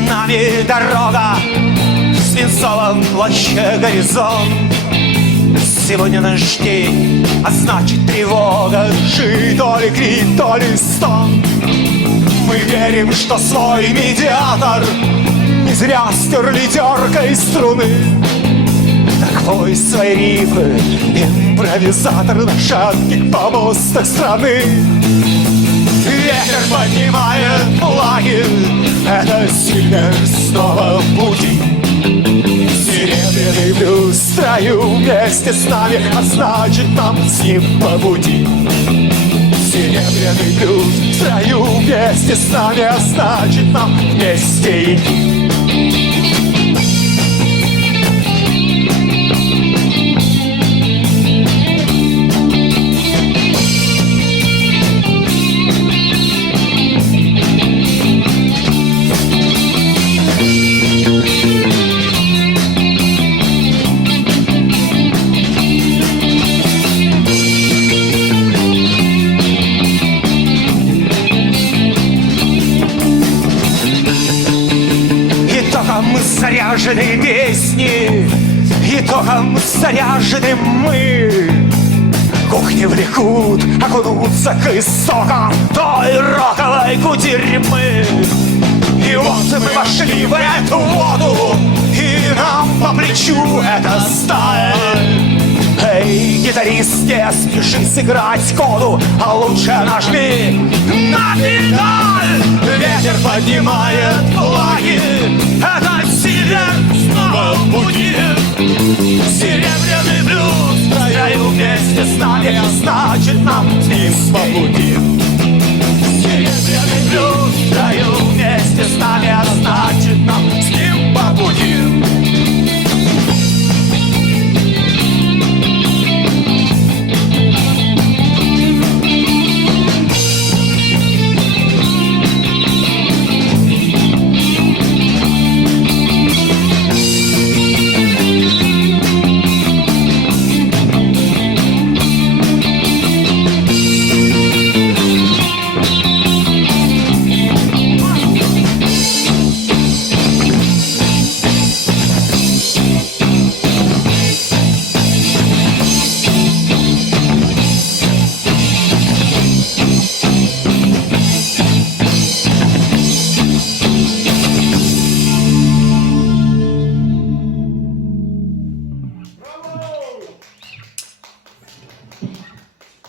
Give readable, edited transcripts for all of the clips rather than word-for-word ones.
нами дорога, в свинцовом плаще горизонт. Сегодня наш день, а значит тревога, жить то ли крик, то ли стон. Мы верим, что свой медиатор не зря стерли теркой струны. Так пой свои рифы, импровизатор на шатких помостах страны. Ветер поднимает флаги, это сильно снова в пути. Серебряный блюз в строю вместе с нами, а значит нам с ним по пути. Серебряный блюз в строю вместе с нами, а значит нам вместе идти. Заряжены песни, итогом заряжены мы. Кухни влекут окунуться к истокам той роковой кутерьмы. И вот мы вошли в эту воду, и нам по плечу эта сталь. Эй, гитарист, не спеши сыграть коду, а лучше нажми на педаль. Ветер поднимает флаги, это север снова в пути. Серебряный блюз в строю вместе с нами, а значит нам с ним по пути. Серебряный блюз в строю вместе с нами, а значит нам с ним по пути.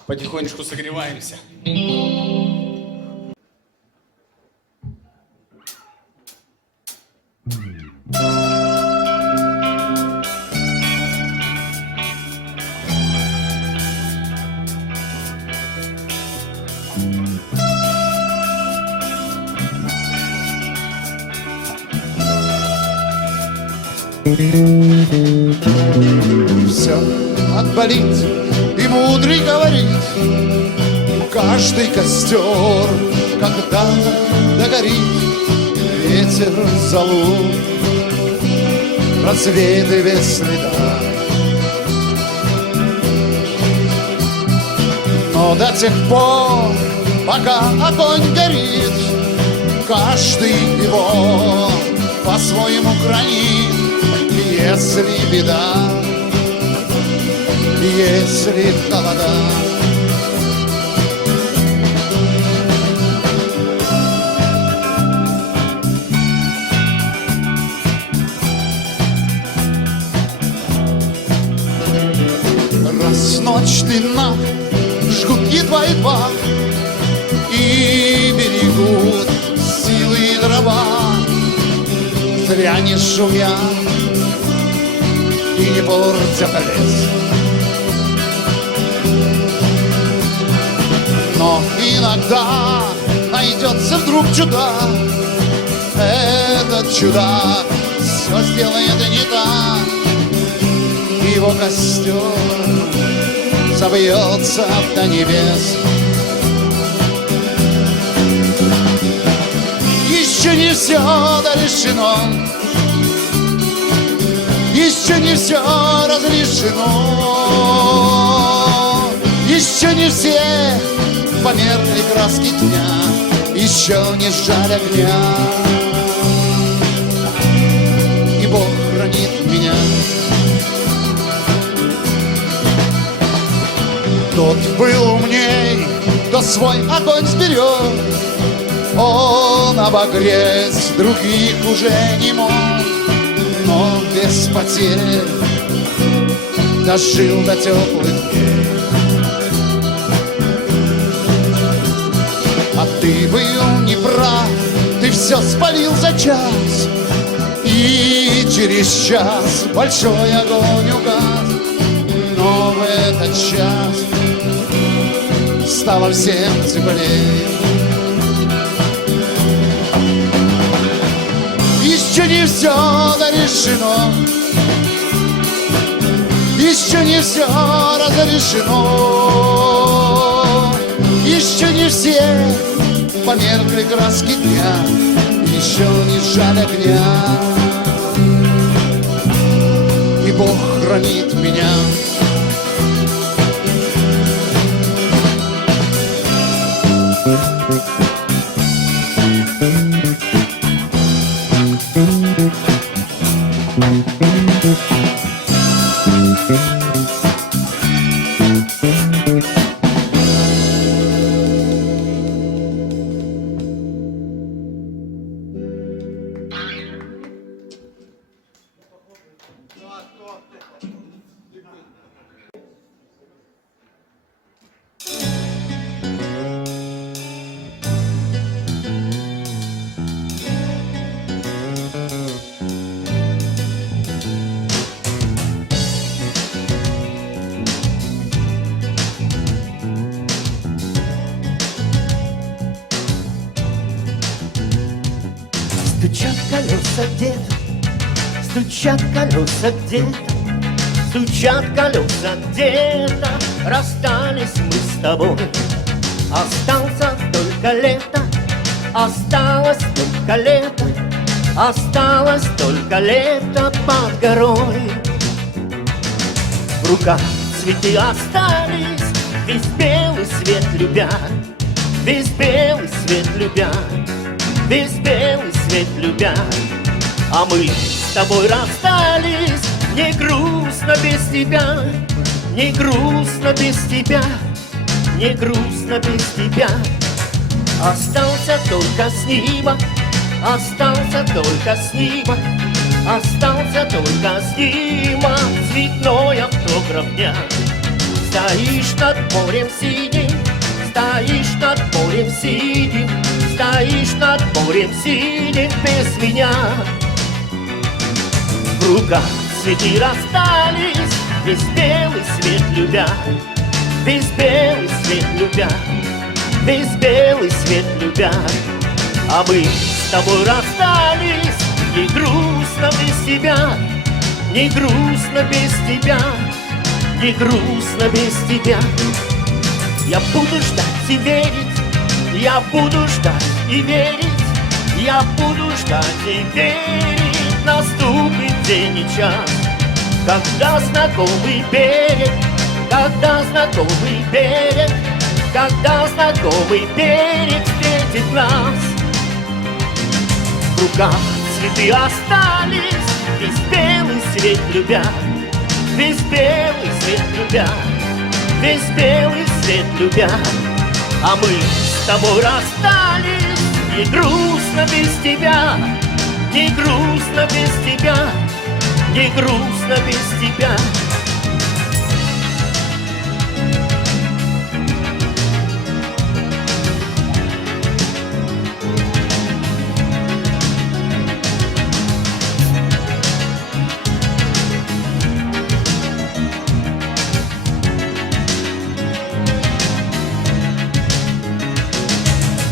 Потихонечку согреваемся. Все отболит и мудрый говорит, каждый костер когда-то догорит. Ветер залу рассветы без следа. Но до тех пор, пока огонь горит, каждый его по-своему хранит. Если беда, если холода, раз ночь длинна, жгут едва-едва и берегут силы и дрова. Зря не шумят и не портят лес. Но иногда найдется вдруг чудак. Этот чудак все сделает не так. Его костер забьется до небес. Еще не все дорешено, еще не все разрешено, еще не все померкли краски дня, еще не жаль огня. Тот был умней, кто свой огонь сберег. Он обогреть других уже не мог, но без потерь дожил до теплых дней. А ты был не прав, ты все спалил за час, и через час большой огонь угас. Но в этот час стало всем теплее. Еще не все дорешено, еще не все разрешено, еще не все померкли краски дня, еще не жаль огня, и Бог хранит меня. Стучат колеса где-то, стучат колеса где-то, стучат колеса где-то. Расстались мы с тобой, остался только лето, осталось только лето, осталось только лето под горой. В руках цветы остались, весь белый свет любя, весь белый свет любя, весь белый свет любя. А мы с тобой расстались, не грустно без тебя, не грустно без тебя, не грустно без тебя. Остался только снимок, остался только снимок, остался только снимок, цветной автограф дня. Стоишь над морем синим, стоишь над морем синим, стоишь над морем синим без меня. В руках цветы расстались, весь белый свет любя, весь белый свет любя, весь белый свет любя. А мы с тобой расстались, не грустно без тебя, не грустно без тебя, не грустно без тебя. Я буду ждать и верить, я буду ждать и верить, я буду ждать и верить. Наступит день и час, когда знакомый берег, когда знакомый берег, когда знакомый берег встретит нас. В руках цветы остались, весь белый свет любя, весь белый свет любя, весь белый свет любя. А мы с тобой расстались, не грустно без тебя, не грустно без тебя, не грустно без тебя.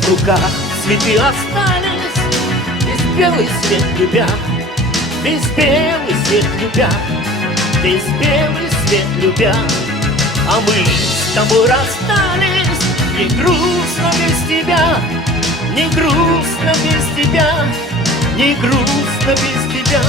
В руках цветы остались, весь белый свет любя, весь белый свет любя, весь белый свет любя. А мы с тобой расстались, не грустно без тебя, не грустно без тебя, не грустно без тебя.